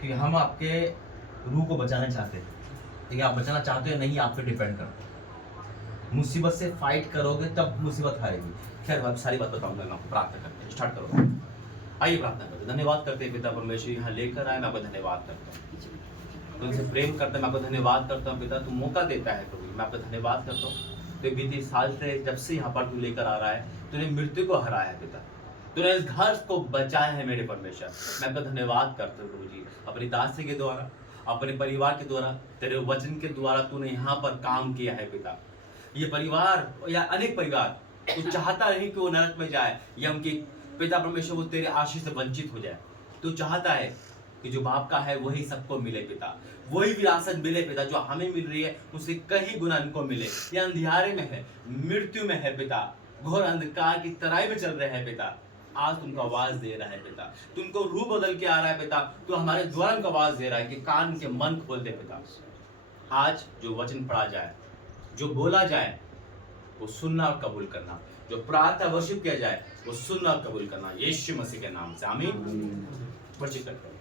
कि हम आपके रूह को बचाना चाहते हैं, लेकिन आप बचाना चाहते हो नहीं, आप पे डिपेंड करता है। मुसीबत से फाइट करोगे तब मुसीबत आएगी। खैर अब सारी बात बताऊंगा मैं आपको। प्रार्थना करते हैं, स्टार्ट करो। आइए प्रार्थना करते हैं। धन्यवाद करते हैं पिता परमेश्वर, यहाँ लेकर आए, मैं आपको धन्यवाद करता हूँ। तो उनसे प्रेम करता है, मैं आपको धन्यवाद करता हूँ पिता, तू मौका देता है प्रभु, मैं आपको धन्यवाद करता हूँ। तो बीते साल से जब से यहाँ पर तू लेकर आ रहा है, तूने मृत्यु को हराया है पिता, तूने इस घर को बचाया है मेरे परमेश्वर। मैं आपका धन्यवाद करता हूँ प्रभु जी, अपनी दासी के द्वारा, अपने परिवार के द्वारा, तेरे वचन के द्वारा तूने यहाँ पर काम किया है पिता। ये परिवार या अनेक परिवार तू चाहता नहीं कि वो नरक में जाए या उनके पिता परमेश्वर वो तेरे आशीष से वंचित हो जाए। तू चाहता है कि जो बाप का है वही सबको मिले पिता, वही विरासत मिले पिता जो हमें मिल रही है, उससे कहीं गुना इनको मिले। ये अंधियारे में है, मृत्यु में है पिता, घोर अंधकार की तराई में चल रहे हैं पिता। आज तुमको आवाज दे रहा है पिता, तुमको रूह बदल के आ रहा है पिता, तो हमारे द्वारा उनको आवाज दे रहा है कि कान के मन खोल दे पिता। आज जो वचन पढ़ा जाए, जो बोला जाए, वो सुनना और कबूल करना, जो प्रार्थना वर्शिप किया जाए वो सुनना और कबूल करना, यीशु मसीह के नाम से आमीन। वर्शिप करते हैं।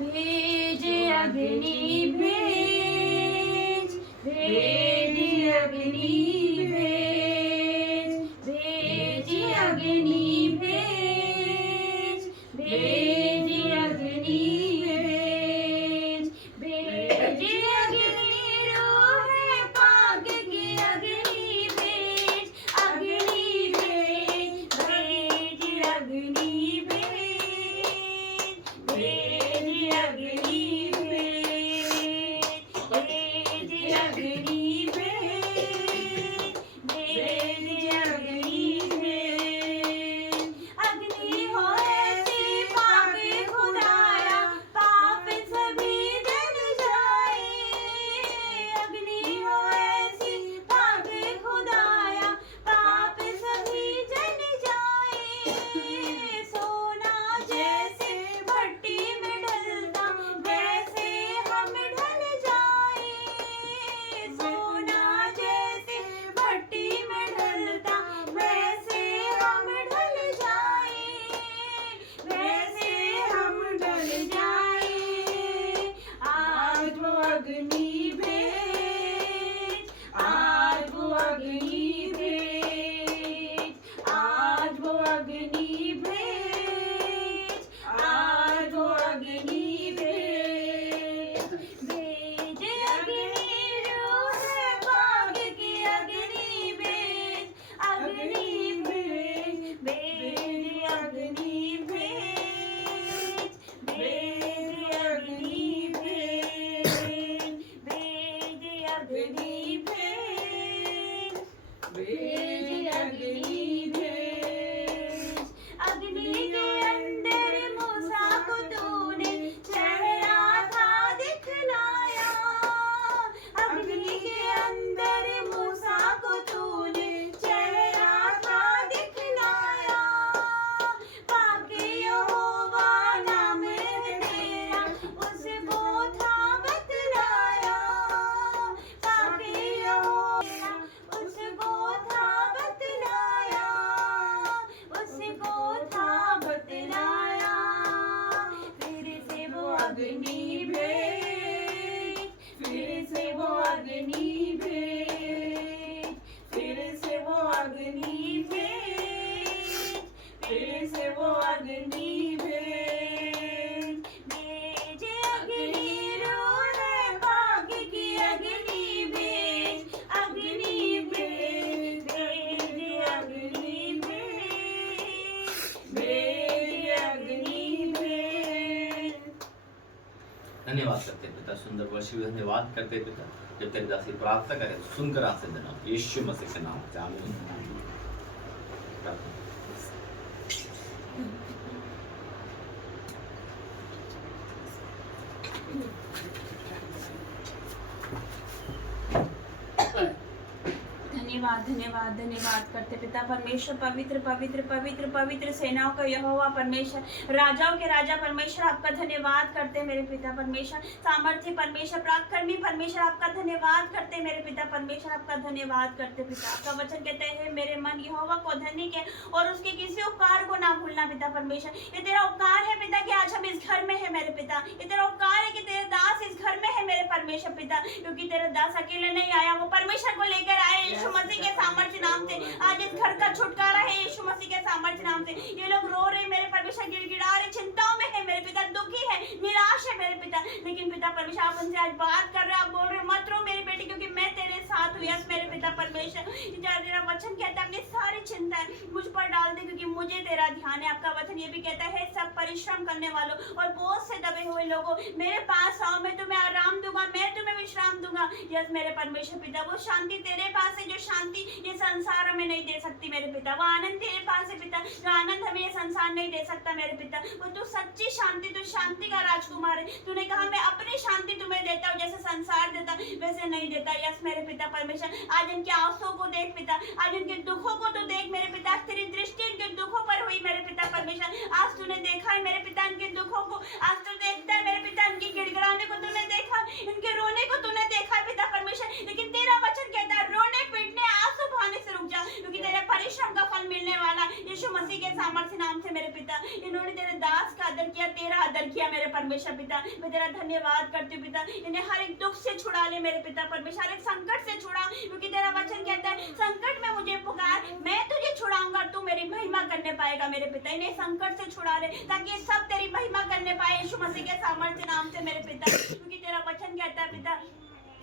भेज अग्नि भेज, भेज अग्नि भेज, भेज अग्नि भेज, भेज अग्नि भेज, भेज अग्नि रोहे पाक की अग्नि भेज, अग्नि भेज, भेज अग्नि भेज, भेज अग्नि भेज, भेज अग्नि भेज, भेज अग्नि भेज। अग्नि हो ऐसी पाक खुदाया, पाप सभी जल जाए। अग्नि हो ऐसी पाक खुदाया, पाप सभी जल जाए। सोना जैसे भट्टी में ढलता, वैसे हम ढल जाए। सोना जैसे भट्टी में ढलता, वैसे हम ढल जाए, वैसे हम ढल जाए। आज वो अग्नि भेज, आज वो अग्नि भेज, आज वो अग्नि भेज, आज वो अग्नि भेज। भेज अग्नि रोहे पाक की अग्नि भेज, अग्नि भेज, भेज अग्नि भेज, भेज अग्नि भेज, भेज अग्नि भेज, भेज अग्नि भेज। अग्नि के अंदर मूसा को तूने चेहरा था दिखलाया। अग्नि के अंदर मूसा को तूने चेहरा था दिखलाया। पाक यहोवा नाम है तेरा, उसको था बतलाया। पाक यहोवा उसको था बतलाया, उसको था बतलाया। फिर से वो अग्नि भेज, फिर से वो अग्नि भेज, फिर से वो अग्नि भेज, फिर से वो अग्नि भेज। भेज अग्नि रोहे पाक की अग्नि भेज, अग्नि भेज, भेज अग्नि भेज, भेज अग्नि भेज। धन्यवाद करते हैं पिता, सुंदर वर्षी धन्यवाद करते हैं पिता, जब तेरे दासी प्रार्थना करें सुनकर आशीष देना, यीशु मसीह के नाम से आमीन। धन्यवाद धन्यवाद धन्यवाद करते पिता परमेश्वर। पवित्र पवित्र पवित्र पवित्र सेनाओं का यहोवा परमेश्वर, राजाओं के राजा परमेश्वर, आपका धन्यवाद करते मेरे पिता परमेश्वर। सामर्थ्य परमेश्वर, पराक्रमी परमेश्वर, आपका धन्यवाद करते मेरे पिता परमेश्वर, आपका धन्यवाद करते पिता। आपका वचन कहते हैं मेरे मन यहोवा को धन्य के और उसके किसी उपकार को ना भूलना पिता परमेश्वर। ये तेरा उपकार है पिता कि आज हम इस घर में है मेरे पिता। ये तेरा उपकार है कि तेरे दास इस घर में है मेरे परमेश्वर पिता, क्योंकि तेरा दास अकेले नहीं आया, वो परमेश्वर को लेकर आए यीशु मसीह के सामर्थ्य नाम से। आज इस घर का छुटकारा है यीशु मसीह के सामर्थ्य नाम से। ये लोग रो रहे मेरे परमेश्वर, गिड़गिड़ा रहे, चिंताओं में है मेरे पिता, दुखी है, निराश है मेरे पिता, लेकिन पिता परमेश्वर आप उनसे आज बात कर रहे हैं, आप बोल रहे मत रो मेरी बेटी क्योंकि मैं तेरे साथ हूँ। यस मेरे पिता परमेश्वर, तेरा वचन कहता है अपनी सारी चिंताएं मुझ पर डाल दे क्योंकि मुझे तेरा ध्यान है। आपका वचन ये भी कहता है सब परिश्रम करने वालों और बोझ से दबे हुए लोगों मेरे पास आओ, मैं तुम्हें आराम दूंगा, मैं तुम्हें विश्राम दूंगा। यस मेरे परमेश्वर पिता, वो शांति तेरे पास है जो शांति ये संसार हमें नहीं दे सकती मेरे पिता। वो आनंद तेरे पास है पिता जो आनंद हमें ये संसार नहीं दे सकता मेरे पिता। वो तू सच्ची शांति, तू शांति का राजकुमार है। तूने कहा मैं अपनी शांति तुम्हें देता हूँ, जैसे संसार देता वैसे नहीं देता। यस मेरे पिता परमेश्वर, आज इनके आंसुओं को देख पिता, आज इनके दुखों को तो देख मेरे पिता, तेरी दृष्टि इनके दुखों पर हुई मेरे पिता परमेश्वर। आज तूने देखा है मेरे पिता इनके दुखों को, आज तू देखता है मेरे पिता इनके गिड़गिड़ाने को तूने देखा, इनके रोने को तूने देखा है पिता परमेश्वर। लेकिन तेरा वचन कहता है रोने पीटने आंसू बहाने से रुक जा क्योंकि तेरे परिश्रम का फल मिलने वाला यीशु मसीह के सामर्थ्य नाम से मेरे पिता। इन्होंने तेरे दास का आदर किया, तेरा आदर किया मेरे परमेश्वर पिता। मैं तेरा धन्यवाद करती हूँ पिता, इन्हें हर एक दुख से छुड़ा ले मेरे पिता परमेश्वर, हर एक संकट से छुड़ा क्योंकि तेरा वचन कहता है संकट में मुझे पुकार, मैं तुझे छुड़ाऊंगा, तू मेरी महिमा करने पाएगा मेरे पिता। इन्हें संकट से छुड़ा ले ताकि ये सब तेरी महिमा करने पाए यीशु मसीह के सामर्थ्य नाम से मेरे पिता। क्योंकि तेरा वचन कहता है पिता,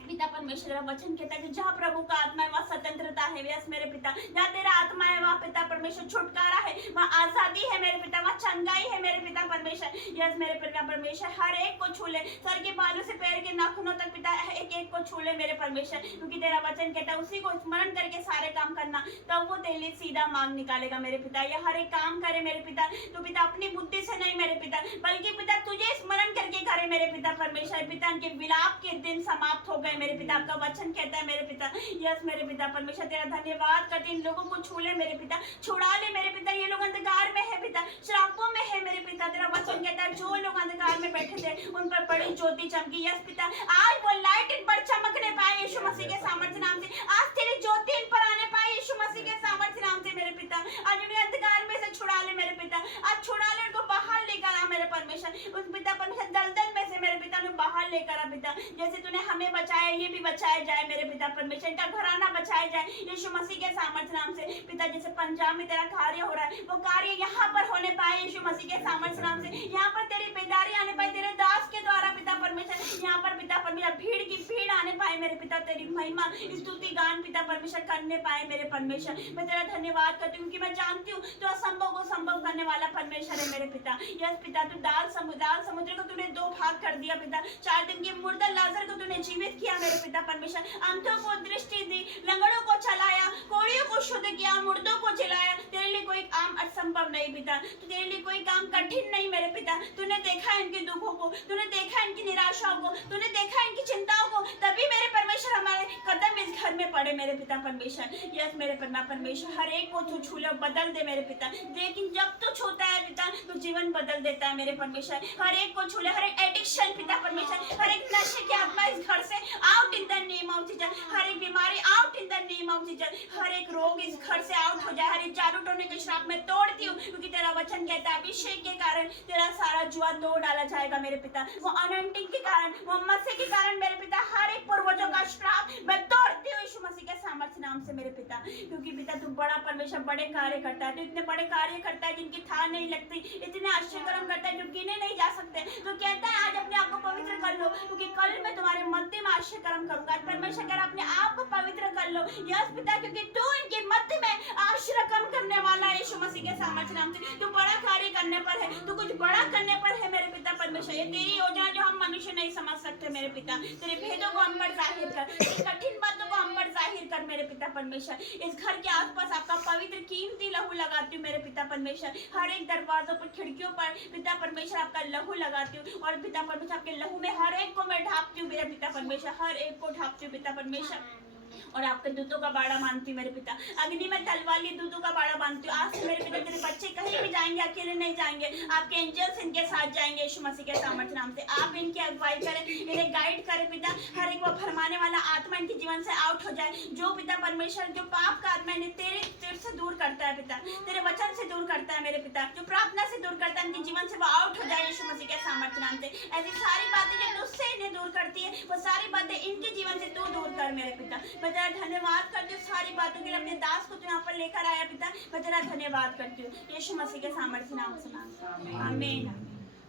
पिता परमेश्वर वचन कहता है कि जहाँ प्रभु का आत्मा है वहाँ स्वतंत्रता है। यस मेरे पिता, जहाँ तेरा आत्मा है वहाँ पिता परमेश्वर छुटकारा है, वहाँ आजादी है मेरे पिता, वहाँ चंगाई है मेरे पिता परमेश्वर। यस मेरे पिता परमेश्वर, हर एक को छू ले, सर के बालों से पैर के नाखूनों तक पिता एक एक को छू ले मेरे परमेश्वर। क्योंकि तेरा वचन कहता है उसी को स्मरण करके सारे काम करना, तब वो तेरे लिए सीधा मांग निकालेगा मेरे पिता। ये हर एक काम करे मेरे पिता, तो पिता अपनी बुद्धि से नहीं मेरे पिता, बल्कि पिता तुझे स्मरण करके करे मेरे पिता परमेश्वर। पिता इनके विलाप के दिन समाप्त हो गए मेरे पिता, आपका वचन कहता है मेरे पिता। यस मेरे पिता परमेश्वर, तेरा धन्यवाद करते इन लोगों को छू ले मेरे पिता, छुड़ा ले मेरे पिता। ये लोग अंधकार में है पिता, श्रापों में है मेरे पिता। तेरा वचन कहता है जो लोग अंधकार में बैठे थे उन पर बड़ी ज्योति चमकी। यस पिता, आज वो लाइट इन पर चमकने पाए यीशु मसीह के सामर्थ्य नाम से। आज तेरी ज्योति इन पर आने पाए यीशु मसीह के सामर्थ्य नाम से मेरे पिता। आज उन्हें अंधकार में से छुड़ा ले मेरे पिता, आज छुड़ा ले, उनको बाहर लेकर आ मेरे परमेश्वर। उस पिता परमेश्वर दलदल में से मेरे पिता ने बाहर लेकर आ पिता, जैसे तूने हमें बचाया ये भी बचाया जाए मेरे पिता परमेश्वर, इनका घराना बचाया जाए यीशु मसीह के सामर्थ्य नाम से पिता। जैसे पंजाब में तेरा कार्य हो रहा है वो कार्य यहाँ पर होने पाए यीशु मसीह के सामर्थ्य नाम से। यहाँ पर तेरी बेदारी आने पाए तेरे दास के द्वारा पिता परमेश्वर। यहाँ पर पिता परमेश्वर भीड़ की भीड़ आने पाए मेरे पिता, तेरी महिमा स्तुति गान पिता परमेश्वर करने पाए मेरे परमेश्वर। मैं तेरा धन्यवाद करती हूँ कि मैं जानती हूँ तो असंभव को संभव करने वाला परमेश्वर है मेरे पिता। यस पिता, तू दाल समुद्र को तूने दो भाग कर दिया पिता, 4 दिन के मुर्दा लाजर को तूने जीवित किया मेरे पिता परमेश्वर। अंधों को दृष्टि दी, लंगड़ों को चलाया, कोड़ियों को शुद्ध किया, मुर्दों को जिलाया। तेरे लिए कोई काम असंभव नहीं पिता, तो तेरे लिए कोई काम कठिन नहीं मेरे पिता। तूने देखा इनके दुखों को, तूने देखा इनकी निराशाओं को, तूने देखा इनकी चिंताओं को, तभी मेरे परमेश्वर हमारे कदम इस घर में पड़े मेरे पिता परमेश्वर। यस मेरे पिता परमेश्वर, हर एक को तू छू ले, बदल दे मेरे पिता। लेकिन जब तू छूता है पिता तो जीवन बदल देता है मेरे परमेश्वर। हर एक को छू ले, हर एक एडिक्शन पिता परमेश्वर, हर एक नशे की आत्मा इस घर से out in the name of Jesus. हर एक बीमारी out in the name of Jesus. हर एक रोग इस घर से आउट हो जाए। हर एक जादू टोने के श्राप में तोड़ती हूँ क्योंकि तेरा वचन कहता है अभिषेक के कारण तेरा सारा जुआ तोड़ डाला जाएगा मेरे पिता। वो अनंटिंग के कारण, वो मसीह के कारण मेरे पिता हर एक पूर्वजों का श्राप मैं तोड़ती हूँ यीशु मसीह के सामर्थ्य नाम से मेरे पिता। क्योंकि पिता तू बड़ा परमेश्वर, बड़े कार्य करता है, तू इतने बड़े कार्य करता है जिनकी था नहीं लगती, इतने आश्चर्य कर्म करता है जो गिने नहीं जा सकते। तो कहता है आज अपने आप को पवित्र कर लो क्योंकि कल मैं तुम्हारे मध्य में आश्चर्य कर्म करूंगा। परमेश्वर कर अपने आप को पवित्र कर लो यस पिता, क्योंकि तू इनके मध्य में आश्चर्य कर्म करने वाला है यीशु मसीह के सामर्थ्य नाम से। तू बड़ा कार्य करने पर है, तू कुछ बड़ा करने पर है मेरे पिता परमेश्वर। ये तेरी योजना जो हम मनुष्य नहीं समझ सकते मेरे पिता। तेरे भेदों को हम पर जाहिर कर, तेरी कठिन बातों को हम पर जाहिर कर मेरे पिता परमेश्वर। इस घर के आसपास आपका पवित्र कीमती लहू लगाती हूँ मेरे पिता परमेश्वर। हर एक दरवाजों पर, खिड़कियों पर पिता परमेश्वर आपका लहू लगाती हूँ और पिता परमेश्वर आपके लहू में हर एक को मैं ढापती हूँ मेरे पिता परमेश्वर, हर एक को ढापती हूँ पिता परमेश्वर। और आपके दूतों का बाड़ा मानती हूँ मेरे पिता। अग्नि में तलवार लिए दूतों का बाड़ा मानती हूँ। आज से मेरे पिता तेरे बच्चे कहीं भी जाएंगे अकेले नहीं जाएंगे, आपके एंजल्स इनके साथ जाएंगे यीशु मसीह के सामर्थ्य नाम से। आप इनकी अगुवाई करें, इन्हें गाइड करें पिता। हर एक वो फरमाने वाला आत्मा इनके जीवन से आउट हो जाए। जो पिता परमेश्वर जो पाप का आत्मा इन्हें तेरे से दूर करता है पिता, तेरे वचन से दूर करता है मेरे पिता, जो प्रार्थना से दूर करता है इनके जीवन से वो आउट हो जाए यीशु मसीह के सामर्थ्य नाम से। ऐसी सारी बातें जो तुझसे इन्हें दूर करती है वो सारी बातें इनके जीवन से तू दूर कर मेरे पिता। मैं तेरा धन्यवाद करती हूँ सारी बातों के लिए, अपने दास को तू यहाँ पर लेकर आया पिता। मैं तेरा धन्यवाद करती हूँ यीशु मसीह के सामर्थ्य नाम से मांगती हूँ, आमीन।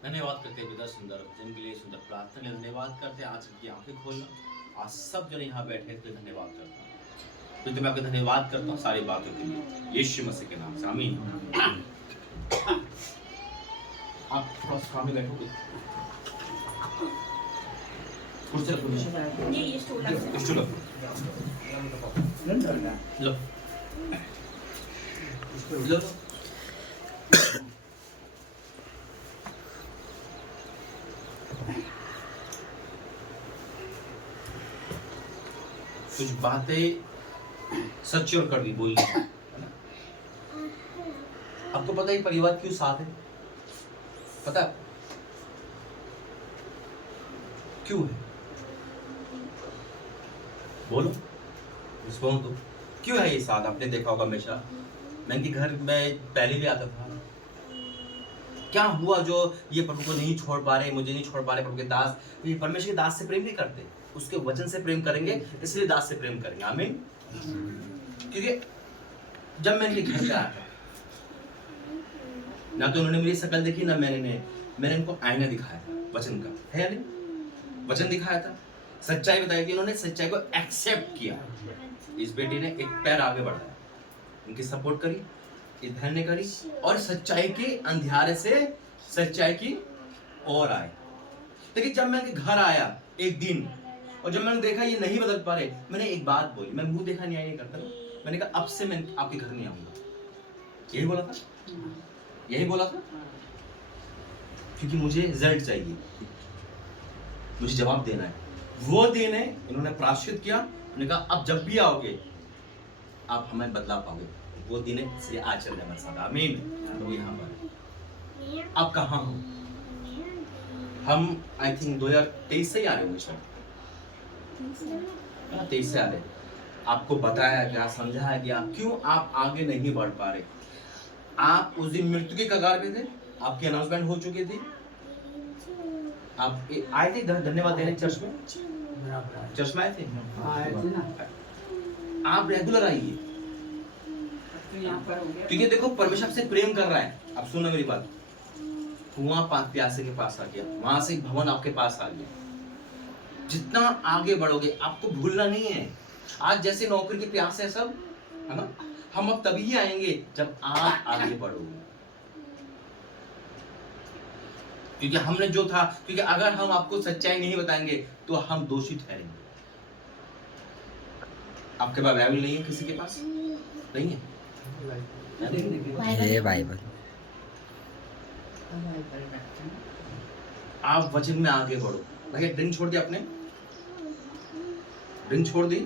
धन्यवाद करते हैं पिता सुंदर वचन के लिए, सुंदर प्रार्थना के लिए धन्यवाद करते हैं। आज की आंखें खोलना, आज सब जन यहाँ बैठे हैं तो धन्यवाद करता हूँ। तो मैं आपका धन्यवाद करता हूँ सारी बातों के लिए यीशु मसीह के नाम से, आमीन। आप थोड़ा सामने बैठोगे, कुर्सी रखो, जी ये स्टूल रख स्टूल रखो, लो लो कुछ बातें सच्ची और कड़वी बोलनी है ना? आपको पता है परिवार क्यों साथ है? पता है? क्यों है? बोलो, रिस्पॉन्ड दो। क्यों है ये साथ? आपने देखा होगा हमेशा मैं इनके घर में पहले भी आता था। क्या हुआ जो ये प्रभु को नहीं छोड़ पा रहे, मुझे नहीं छोड़ पा रहे? प्रभु के दास ये परमेश्वर के दास से प्रेम नहीं करते, उसके वचन से प्रेम करेंगे, इसलिए दास से प्रेम करेंगे, आमीन। क्योंकि जब मैं इनके घर पे आया ना तो उन्होंने मेरी शक्ल देखी ना मैंने इनको आईना दिखाया वचन का, है या नहीं? वचन दिखाया था, सच्चाई बताई थी, उन्होंने सच्चाई को एक्सेप्ट किया। इस बेटी ने एक पैर आगे बढ़ाया, उनकी सपोर्ट करी, धन्य करी और सच्चाई के अंधियारे से सच्चाई की ओर आए। लेकिन जब मैं घर आया एक दिन और जब मैंने देखा ये नहीं बदल पा रहे, मैंने एक बात बोली, मैं मुंह देखा नहीं करता, मैंने कहा अब से मैं आपके घर नहीं आऊंगा। यही बोला था, यही बोला था, क्योंकि मुझे रिजल्ट चाहिए, मुझे जवाब देना है। वो दिन है इन्होंने प्रायश्चित किया, उन्होंने कहा अब जब भी आओगे आप हमें बदला पाओगे। वो दिन है, इसलिए आज चल रहे हमारे साथ, आमीन। तो यहाँ पर अब कहाँ हो? हम आई थिंक 2023 से ही आ रहे होंगे शायद, 23 से आ रहे। आपको बताया गया, समझाया गया क्यों आप आगे नहीं बढ़ पा रहे। आप उस दिन मृत्यु के कगार पे थे, आपकी अनाउंसमेंट हो चुकी थी, आप आए थे धन्यवाद देने चर्च में, चर्च में आए थे आप रेगुलर आइए, क्योंकि देखो परमेश्वर आपसे प्रेम कर रहा है। अब सुनो मेरी बात, कुआं प्यासे के पास आ गया, वहां से भवन आपके पास आ गया। जितना आगे बढ़ोगे आपको भूलना नहीं है। आज जैसे नौकरी के प्यास है सब, है ना, हम अब तभी आएंगे जब आप आगे बढ़ोगे। क्योंकि हमने जो था, क्योंकि अगर हम आपको सच्चाई नहीं बताएंगे तो हम दोषी ठहरेंगे। आपके पास बाइबल नहीं है? किसी के पास नहीं है? ये बाइबल आप वचन में आगे बढ़ो। भैया ड्रिंक छोड़ दिया आपने? ड्रिंक छोड़ दी?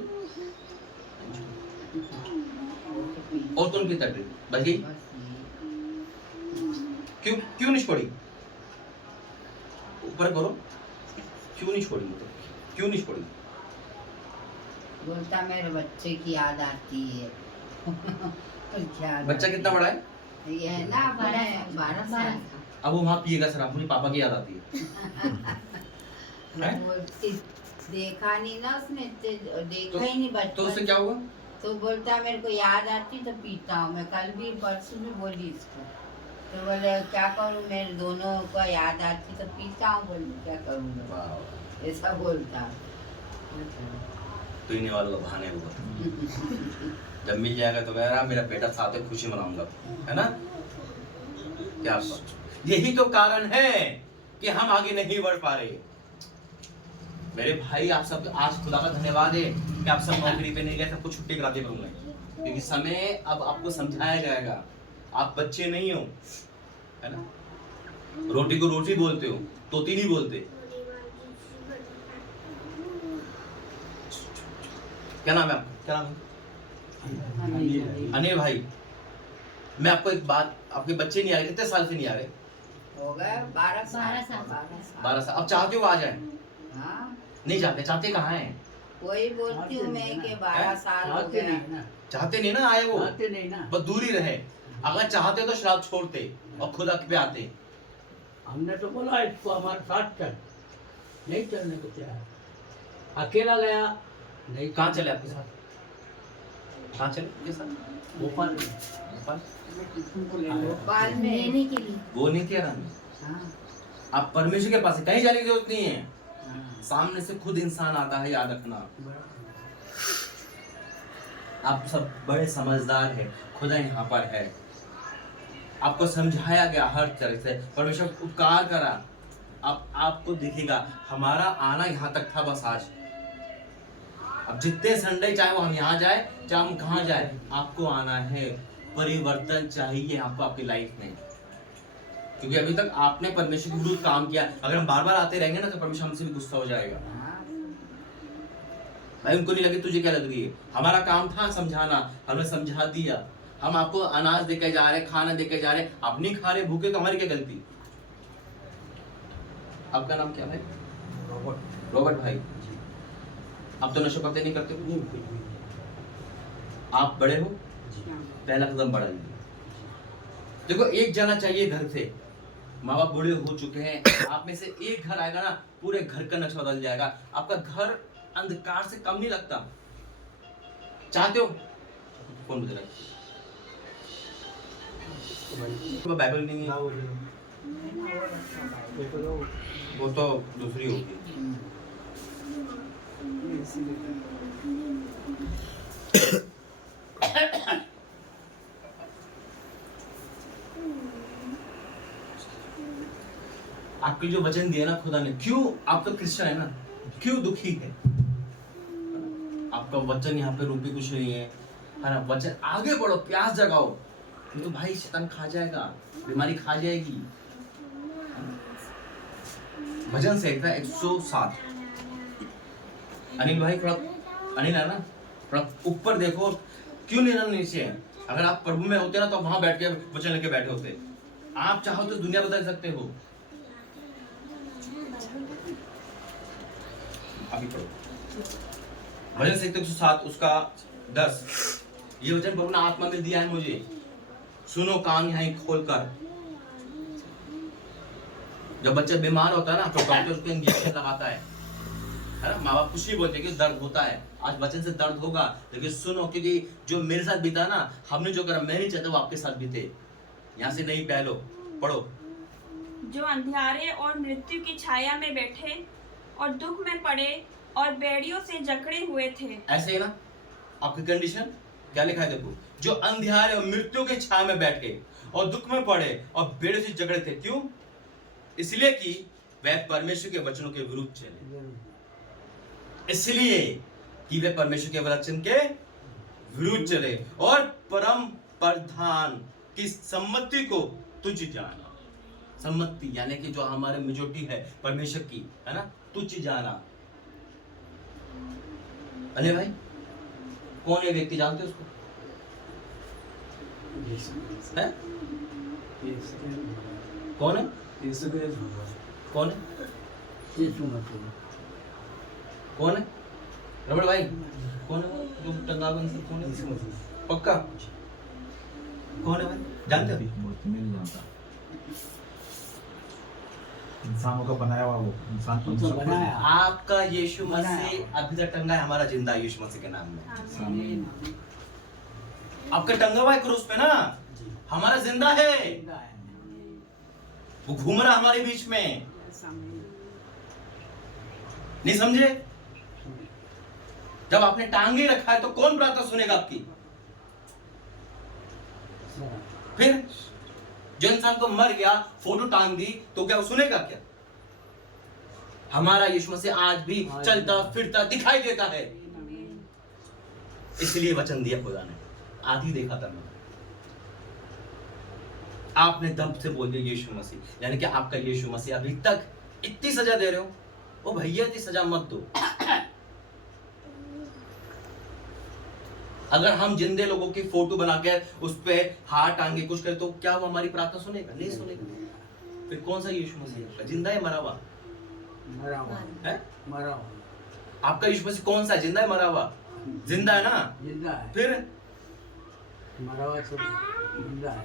और कौन पीता ड्रिंक? बच गई? क्यों नहीं छोड़ी? ऊपर करो, क्यों नहीं छोड़ी? मतलब क्यों नहीं छोड़ी? बोलता मेरे बच्चे की याद आती है। बच्चा कितना बड़ा है? ये है ना, 12 साल का। अब वो वहाँ पिएगा शराब, मुझे पापा की याद आती है। देखा नहीं ना उसने, देखा ही नहीं बच्चा। तो उससे क्या हुआ? तो बोलता मेरे को याद आती तो पीता हूँ। मैं कल भी परसों भी बोली इसको, तो बोले क्या करूँ, मेरे दोनों को याद आती तो पीता हूँ। बोले क्या करूँ, ऐसा बोलता। पीने वालों का बहाने हुआ, जब मिल जाएगा तो कह मेरा बेटा साथ है, खुशी मनाऊंगा, है ना? क्या यही तो कारण है कि हम आगे नहीं बढ़ पा रहे। मेरे भाई आप सब, आज खुदा का धन्यवाद है कि आप सब नौकरी पे नहीं गए, सबको छुट्टी कराते करूंगा, क्योंकि समय अब आपको समझाया जाएगा। आप बच्चे नहीं हो, है ना? रोटी को रोटी बोलते हो, तोती नहीं बोलते। क्या नाम है आपका? क्या नाम है? अनिल। अनिल भाई, मैं आपको एक बात, आपके बच्चे नहीं आ रहे, कितने साल से नहीं आ रहे? हो गए 12 साल। 12 साल। अब चाहते हो आ जाए? हाँ, नहीं चाहते? चाहते कहाँ हैं? वही बोलती हूँ मैं कि 12 साल हो आते गया। नहीं ना, चाहते नहीं ना आए वो, आते नहीं ना। बस दूर ही रहे। अगर चाहते तो शराब छोड़ते और खुद हक पे आते। हमने तो बोला इसको हमारे साथ चल, नहीं चलने को तैयार। अकेला गया, नहीं। कहाँ चले आपके साथ? कहाँ चले आपके साथ? भोपाल में। भोपाल? भोपाल में वो नहीं कह रहा मैं। हाँ, आप परमेश्वर के पास है, कहीं जाने की जरूरत नहीं है। हाँ। सामने से खुद इंसान आता है, याद रखना। आप सब बड़े समझदार हैं, खुदा यहाँ पर है। आपको समझाया गया हर तरह से, परमेश्वर उपकार करा। अब आपको दिखेगा हमारा आना यहाँ तक था बस आज। अब जितने संडे चाहे वो हम यहाँ जाए, चाहे हम कहाँ जाए, आपको आना है। परिवर्तन चाहिए आपको आपकी लाइफ में, क्योंकि अभी तक आपने परमेश्वर के विरुद्ध काम किया। अगर हम बार बार आते रहेंगे ना तो परमेश्वर हमसे भी गुस्सा हो जाएगा। भाई उनको नहीं लगे, तुझे क्या लग रही है? हमारा काम था समझाना, हमने समझा दिया। हम आपको अनाज देके जा रहे, खाना देके जा रहे, आप नहीं खा रहे, भूखे, तो हमारी क्या गलती? आपका नाम क्या भाई? रॉबर्ट भाई। आप तो नशा करते नहीं करते? आप बड़े हो, पहला कदम बढ़ा लीजिए। देखो एक जाना चाहिए घर से, माँ बाप बूढ़े हो चुके हैं, आप में से एक घर आएगा ना, पूरे घर का नक्शा बदल जाएगा। आपका घर अंधकार से कम नहीं लगता। चाहते हो? कौन बदल रहा है? बाइबल नहीं है, वो तो दूसरी होगी। आपके जो वचन दिए ना खुदा ने, क्यों आप तो क्रिश्चियन है ना, क्यों दुखी है? आपका वचन यहाँ पे रूपी कुछ नहीं है ना। वचन आगे बढ़ो, प्यास जगाओ, नहीं तो भाई शैतान खा जाएगा, बीमारी खा जाएगी। भजन संहिता 107। अनिल भाई थोड़ा, अनिल है ना, थोड़ा ऊपर देखो, क्यों लेना नीचे है? अगर आप प्रभु में होते ना तो वहां बैठ के वचन लेके बैठे होते। आप चाहो तो दुनिया बदल सकते हो। अभी पढ़ो भजन संहिता 107 उसका 10। ये वचन प्रभु ने आत्मा में दिया है मुझे, सुनो कान यहाँ खोलकर। जब बच्चा बीमार होता है ना तो डॉक्टर उसको इंजेक्शन लगाता है ना। माँ बाप कुछ नहीं बोलते कि दर्द होता है, आज वचन से दर्द होगा, लेकिन सुनो, क्योंकि जो मेरे साथ बीता ना, हमने जो करा, मैं नहीं चाहता वो आपके साथ बीते। यहाँ से नहीं पहलो, पढ़ो। जो अंधियारे और मृत्यु की छाया में बैठे और दुख में पड़े और बेड़ियों से जकड़े हुए थे। ऐसे ही ना आपकी कंडीशन क्या लिखा है? देखो, जो अंधियारे और मृत्यु की छाया में बैठे और दुख में पड़े और बेड़ियों से जकड़े थे। क्यों? इसलिए कि वह परमेश्वर के वचनों के विरुद्ध चले। इसलिए कि वे परमेश्वर के वचन के विरुद्ध चले और परम प्रधान की सम्मति को तुझ जाना। सम्मति यानी कि जो हमारे मेजोरिटी है परमेश्वर की, है ना, तुझ जाना। अरे भाई कौन है व्यक्ति, जानते हो उसको? है? कौन है? कौन है? कौन है? रमण भाई कौन है वो जो टंगावन से? कौन है? पक्का कौन है भाई, जानते हो? नहीं जानता। इंसानों का बनाया हुआ वो इंसान को बनाया। आपका यीशु मसीह अभी तक टंगा है, हमारा जिंदा यीशु मसीह के नाम में। आपका टंगा हुआ है क्रूस पे ना, हमारा जिंदा है, वो घूम रहा हमारे बीच में। नहीं समझे? जब आपने टांगे रखा है तो कौन प्रार्थना सुनेगा आपकी? फिर जो इंसान को मर गया, फोटो टांग दी, तो क्या वो सुनेगा क्या? हमारा यीशु मसीह आज भी चलता फिरता दिखाई देता है। इसलिए वचन दिया खुदा ने, आदि देखा था मैंने। आपने दम से बोल दिया यीशु मसीह, यानी कि आपका यीशु मसीह अभी तक इतनी सजा दे रहे हो। ओ भैया इतनी सजा मत दो। अगर हम जिंदे लोगों की फोटो बनाकर उस पे हाथ टांगे कुछ करें तो क्या वो हमारी प्रार्थना सुनेगा? नहीं सुनेगा। फिर कौन सा यीशु मसीह है? जिंदा है मरा हुआ मरा हुआ है? मरा हुआ आपका यीशु मसीह कौन सा है? जिंदा है मरा हुआ? जिंदा है ना? जिंदा है। फिर मरा हुआ सब जिंदा है।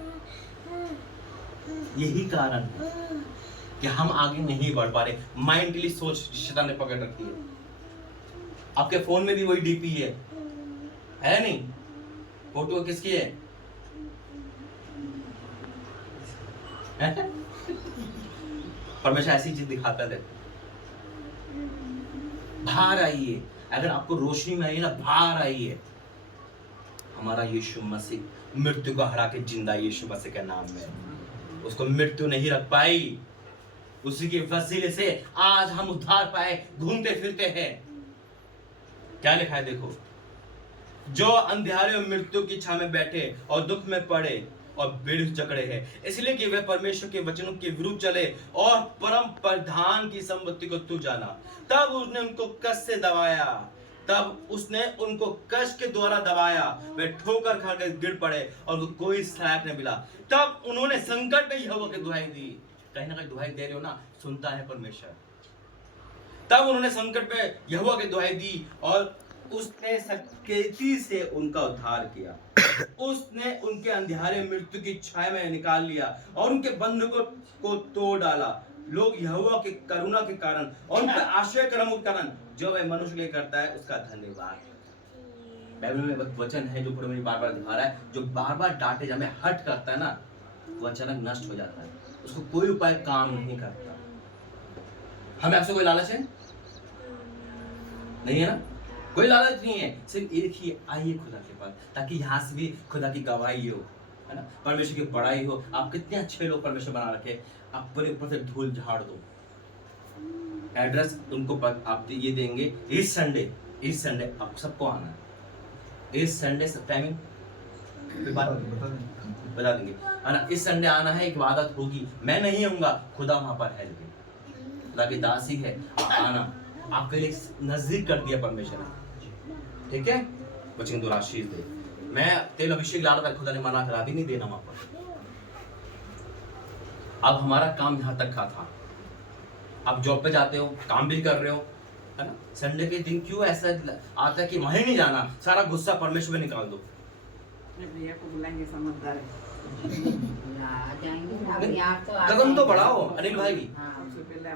यही कारण है कि हम आगे नहीं बढ़ पा रहे। माइंडली सोच शैतान ने पकड़ रखी है। आपके फोन में भी वही डीपी है नहीं? फोटो किसकी है? परमेश्वर ऐसी चीज दिखाता है। बाहर आइए, अगर आपको रोशनी में आइए ना, बाहर आइए। हमारा यीशु मसीह मृत्यु को हरा के जिंदा यीशु मसीह के नाम में, उसको मृत्यु नहीं रख पाई। उसी के वसीले से आज हम उद्धार पाए, घूमते फिरते हैं। क्या लिखा है देखो, जो अंधेरे में मृत्यु की छाया में बैठे और दुख में पड़े और भीड़ जकड़े हैं, इसलिए कि वे परमेश्वर के वचनों के विरुद्ध चले और परम प्रधान की संपत्ति को तू जाना। तब उसने उनको कष्ट से दबाया, तब उसने उनको कष्ट के द्वारा दबाया। वे ठोकर खाकर गिर पड़े और उनको कोई सहायक नहीं मिला। तब उन्होंने संकट में यहोवा की दुहाई दी। कहीं ना कहीं दुहाई दे रहे हो ना, सुनता है परमेश्वर। तब उन्होंने संकट में यहोवा की दुहाई दी और उसने सकेती से उनका उद्धार किया। उसने उनके अंधेरे मृत्यु की छाया में निकाल लिया और उनके बंधकों को तोड़ डाला। लोग यहोवा की करुणा के कारण और उनके आश्रय कर्म के कारण जो वह मनुष्य के लिए करता है उसका धन्यवाद। बाइबल में एक वचन है जो पूरे में बार बार दिखा रहा है, जो बार बार डांटे जाने हट करता है ना, वो अचानक नष्ट हो जाता है। उसको कोई उपाय काम नहीं करता। हमें आपसे कोई लालच है? नहीं है ना? कोई लालच नहीं है। सिर्फ एक ही, आइए खुदा के पास, ताकि यहाँ से भी खुदा की गवाही हो, है ना, परमेश्वर की बड़ाई हो। आप कितने अच्छे लोग परमेश्वर बना रखे, आप पूरे ऊपर से धूल झाड़ दो। एड्रेस उनको आप ये देंगे। इस संडे आप सबको आना है। इस संडे टाइमिंग बता देंगे, है ना? इस संडे आना है। एक इबादत होगी, मैं नहीं आऊंगा, खुदा वहां पर है, लेकिन खुदा की दासी है, आना। आपके लिए नजदीक कर दिया परमेश्वर ने, ठीक है? बच्चे को आशीष दे। मैं तेल अभिषेक ला रहा था, खुदा ने मना करा भी नहीं देना वहां पर। अब हमारा काम यहाँ तक का था। आप जॉब पे जाते हो, काम भी कर रहे हो, है ना? संडे के दिन क्यों ऐसा आता है कि वहीं नहीं जाना, सारा गुस्सा परमेश्वर में निकाल दो। भैया को बुलाएंगे, समझदार है। कदम तो बढ़ाओ अनिल भाई। हाँ।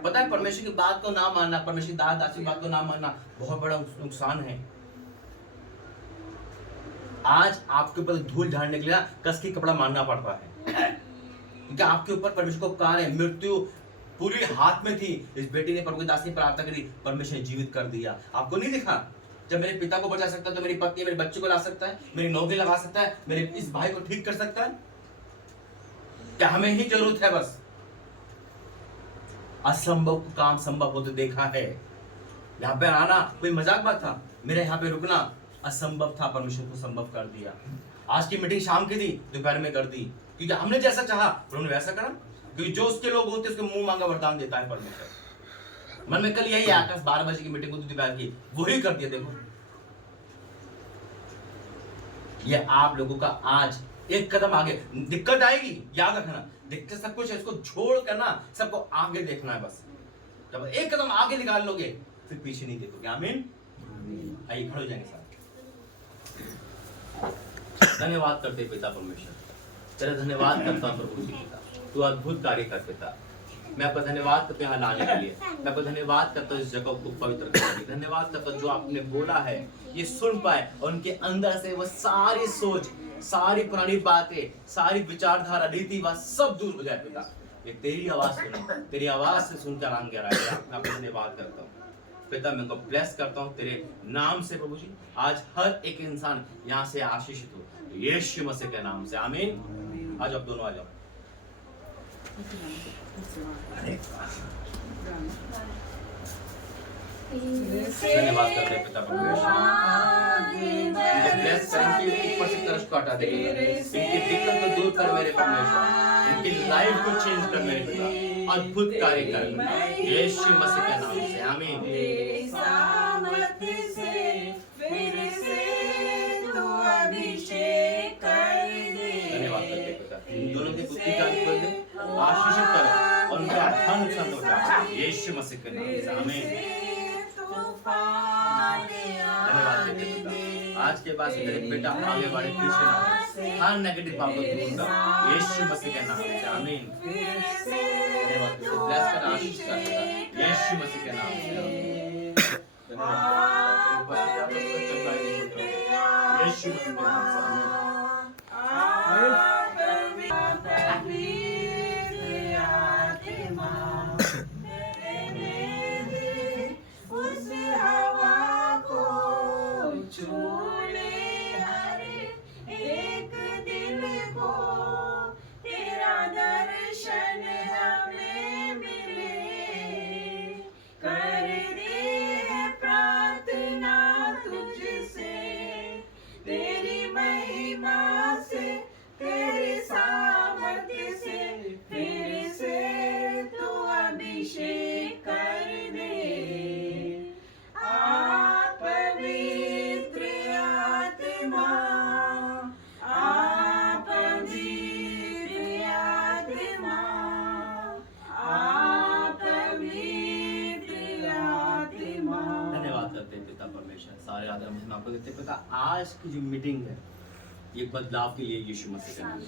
पता है परमेश्वर की बात को ना मानना, परमेश्वर की दास की बात को ना मानना बहुत बड़ा नुकसान है। आज आपके ऊपर धूल झाड़ने के लिए कस के कपड़ा मानना पड़ता है, क्योंकि आपके ऊपर परमेश्वर को कार्य है। मृत्यु पूरी हाथ में थी, इस बेटी ने प्रभु की दास की प्रार्थना करी, परमेश्वर ने जीवित कर दिया। आपको नहीं दिखा? जब मेरे पिता को बचा सकता है तो मेरी पत्नी मेरे बच्चे को ला सकता है, मेरी नौकरी लगा सकता है, मेरे इस भाई को ठीक कर सकता है। क्या हमें ही जरूरत है? बस असंभव काम संभव होते देखा है। यहाँ पे आना कोई मजाक बात था, मेरे यहाँ पे रुकना असंभव था, परमेश्वर को संभव कर दिया। आज की मीटिंग शाम की थी, दोपहर में कर दी, क्योंकि हमने जैसा चाहा उन्होंने वैसा करा। क्योंकि जो उसके लोग होते उसके मुंह मांगा वरदान देता है परमेश्वर। मन में कल यही है, आकाश 12 बजे की मीटिंग होती दोपहर की, वही कर दिया। देखो ये आप लोगों का आज एक कदम आगे। दिक्कत आएगी, याद रखना, दिक्कत सब कुछ है, इसको छोड़ कर ना सबको आगे देखना है। बस जब एक कदम आगे निकाल लोगे फिर पीछे नहीं देखोगे। आमीन। आइए खड़े हो जाएंगे साथ। धन्यवाद करते पिता परमेश्वर, तेरा धन्यवाद करता हूं प्रभु जी पिता, तू अद्भुत कार्य कर पिता। मैं आपका धन्यवाद करता हूं यहाँ लाने के लिए। मैं आपका धन्यवाद करता हूं इस जगह को पवित्र करने के लिए। धन्यवाद करता हूं जो आपने बोला है ये सुन पाए और उनके अंदर से वो सारी सोच, सारी पुरानी बातें, सारी विचारधारा, रीति बात सब दूर हो जाए पिता। ये तेरी आवाज सुने, तेरी आवाज से सुनकर आराम कर रहा है। आपका धन्यवाद करता हूँ पिता, मैं उनको ब्लेस करता हूँ तेरे नाम से प्रभु जी। आज हर एक इंसान यहाँ से आशीषित हो यीशु मसीह के नाम से, आमीन। आज आप दोनों आ जाओ। धन्यवाद करते हैं पिता परमेश्वर, ब्लेस कर इनके ऊपर से तरस को हटा दे, इनकी दिक्कत को दूर कर मेरे परमेश्वर, इनकी लाइफ को चेंज कर मेरे पिता, अद्भुत कार्य कर यीशु मसीह के नाम से, आमीन। अधिकार कर दे, आशीषित करो और उनका धन पहुंचा यीशु मसीह के नाम से आमीन। धन्यवाद देते पिता, आज के बाद से तेरे बेटा आगे बढ़े पीछे ना रहे, हर नेगेटिव बात को दूर कर यीशु मसीह के नाम से आमीन। धन्यवाद देते, ब्लेस कर, आशीष कर पिता, यीशु मसीह के नाम से आमीन। धन्यवाद यीशु मसीह के नाम से आमीन। सारे आदर महिमा आपको देते पिता। आज की जो मीटिंग है ये बदलाव के लिए यीशु मसीह का नाम है,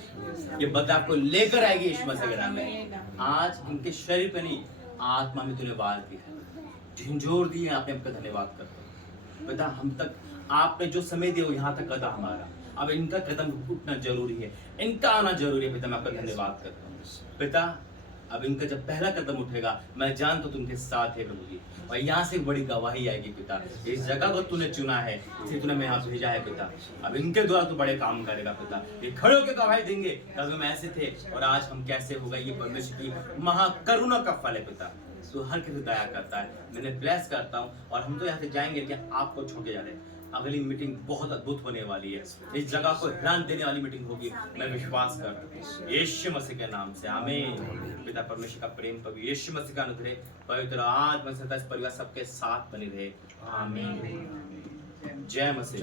ये बदलाव को लेकर आएगी यीशु मसीह के नाम में। आज इनके शरीर पे नहीं, आत्मा में तूने वार दी है, झंझोर दी है, आपने आपका धन्यवाद करता हूं पिता। हम तक आपने जो समय दिया वो यहाँ तक कदा हमारा, अब इनका कदम उठना जरूरी है, इनका आना जरूरी है पिता। मैं आपका धन्यवाद करता हूँ पिता। अब इनका जब पहला कदम उठेगा मैं जानता हूं तुमके साथ है प्रभु जी, और यहाँ से बड़ी गवाही आएगी पिता। इस जगह को तूने चुना है, इसलिए तूने मैं यहाँ भेजा है पिता। अब इनके द्वारा तू बड़े काम करेगा पिता। ये खड़े होकर गवाही देंगे तब हम ऐसे थे और आज हम कैसे हो गए, ये परमेश्वर की महाकरुणा का फल है पिता। तू हर किसी दया करता है, मैंने ब्लेस करता हूँ। और हम तो यहाँ से जाएंगे कि आपको छोड़ के जा रहे हैं। अगली मीटिंग बहुत अद्भुत होने वाली है, इस जगह को ध्यान देने वाली मीटिंग होगी, मैं विश्वास करता हूँ यीशु मसीह के नाम से आमीन। पिता परमेश्वर का प्रेम, पवित्र यीशु मसीह का अनुग्रह, पवित्र आत्मा सदा इस परिवार सबके साथ बनी रहे आमीन। जय मसीह।